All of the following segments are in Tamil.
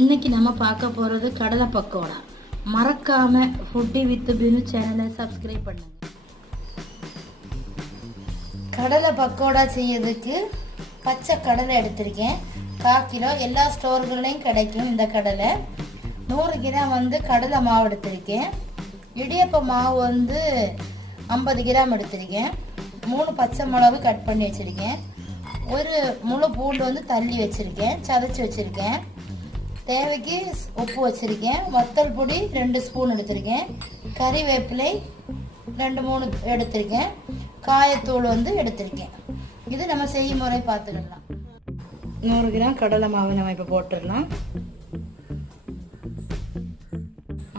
இன்னைக்கு நம்ம பார்க்க போகிறது கடலை பக்கோடா. மறக்காம ஃபுட்டி வித் பினு சேனலை சப்ஸ்கிரைப் பண்ணுங்க. கடலை பக்கோடா செய்யறதுக்கு பச்சை கடலை எடுத்திருக்கேன். 1/4 கிலோ. எல்லா ஸ்டோர்களையும் கிடைக்கும் இந்த கடலை. 100 கிராம் கடலை மாவு எடுத்திருக்கேன். இடியப்ப மாவு 50 கிராம் எடுத்திருக்கேன். 3 பச்சை மிளகு கட் பண்ணி வச்சிருக்கேன். ஒரு முழு பூண்டு தள்ளி வச்சிருக்கேன், சதைச்சி வச்சிருக்கேன். தேவைக்கு உப்பு வச்சிருக்கேன். வத்தல் பொடி 2 ஸ்பூன் எடுத்திருக்கேன். கறிவேப்பிலை 2-3 எடுத்திருக்கேன். காயத்தூள் எடுத்திருக்கேன். இது நம்ம செய்யும் முறை பார்த்துக்கலாம். 100 கிராம் கடலை மாவு நம்ம இப்போ போட்டுடலாம்.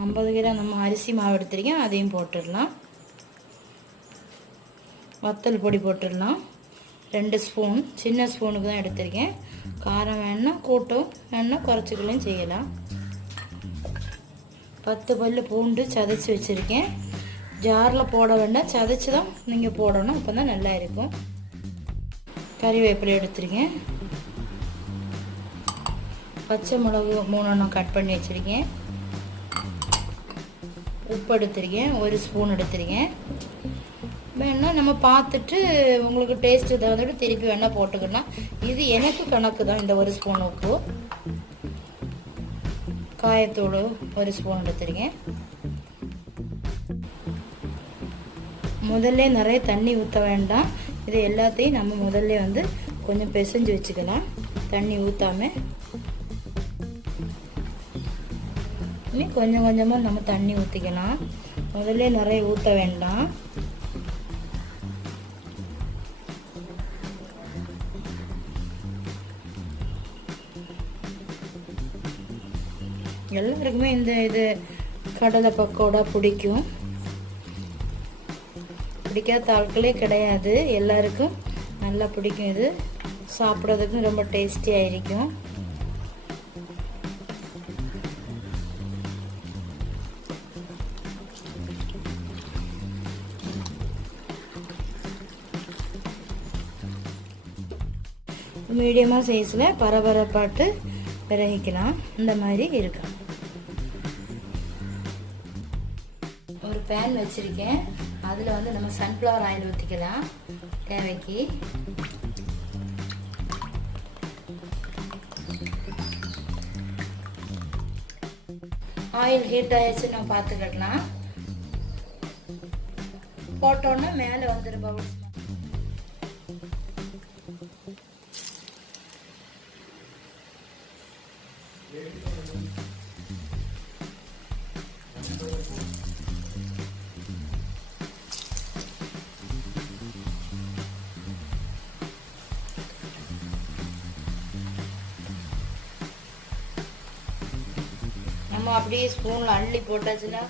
50 கிராம் நம்ம அரிசி மாவு எடுத்திருக்கேன், அதையும் போட்டுடலாம். வத்தல் பொடி போட்டுடலாம். 2 ஸ்பூன், சின்ன ஸ்பூனுக்கு தான் எடுத்திருக்கேன். காரம் வேணா கூட்டும், வேணா குறைச்சிக்கலையும் செய்யலாம். 10 பல்லு பூண்டு சதைச்சி வச்சுருக்கேன். ஜாரில் போட வேண்டாம், சதைச்சி தான் நீங்கள் போடணும், அப்போ தான் நல்லா இருக்கும். கறிவேப்பிலை எடுத்திருக்கேன். பச்சை மிளகு 3 கட் பண்ணி வச்சுருக்கேன். உப்பு எடுத்திருக்கேன், 1 ஸ்பூன் எடுத்திருக்கேன். வேணா நம்ம பார்த்துட்டு உங்களுக்கு டேஸ்ட் தகுந்துட்டு திருப்பி வேணா போட்டுக்கலாம். இது எனக்கு கணக்கு தான், இந்த 1 ஸ்பூன் உப்பு. காயத்தூள் 1 ஸ்பூன் எடுத்துருக்கேன். முதல்ல நிறைய தண்ணி ஊற்ற வேண்டாம். இது எல்லாத்தையும் நம்ம முதல்ல கொஞ்சம் பிசைஞ்சு வச்சுக்கலாம், தண்ணி ஊற்றாம. இன்னும் கொஞ்சம் கொஞ்சமாக நம்ம தண்ணி ஊற்றிக்கலாம். முதல்ல நிறைய ஊற்ற வேண்டாம். எல்லாருக்குமே இது கடலை பக்கோடா பிடிக்கும். பிடிக்காத ஆட்களே கிடையாது, எல்லாருக்கும் நல்லா பிடிக்கும். இது சாப்பிட்றதுக்கும் ரொம்ப டேஸ்டியாக இருக்கும். மீடியமாக சைஸில் பரபரப்பாட்டு விரகிக்கலாம். இந்த மாதிரி இருக்கும். ஒரு பேன் வச்சிருக்கேன். அதில் நம்ம சன்ஃப்ளவர் ஆயில் ஊற்றிக்கலாம் தேவைக்கு. ஆயில் ஹீட் ஆயிடுச்சு, நம்ம பார்த்துக்கலாம். போட்டோன்னா மேலே வந்துடும் பவுல்ஸ். நம்ம அப்படியே ஸ்பூன்ல அள்ளி போட்டாச்சுன்னா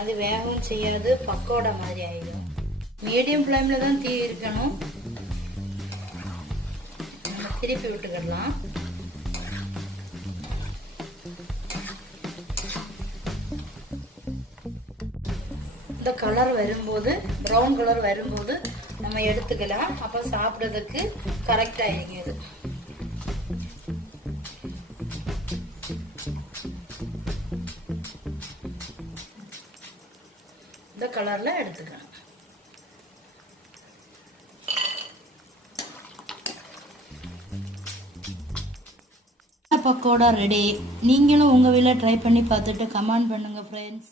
அது வேகவும் செய்யாது, பக்கோடா மாதிரி ஆயிடும். மீடியம் ஃப்ளேம்ல தான் தீ இருக்கணும். திருப்பி விட்டுக்கலாம். இந்த கலர் வரும்போது, ப்ரௌன் கலர் வரும்போது நம்ம எடுத்துக்கலாம். அப்போ சாப்பிட்றதுக்கு கரெக்டாக இருக்குது. இந்த கலர்ல எடுத்துக்கலாம். பக்கோடா ரெடி. நீங்களும் உங்கள் வீட்டில் ட்ரை பண்ணி பார்த்துட்டு கமெண்ட் பண்ணுங்க ஃப்ரெண்ட்ஸ்.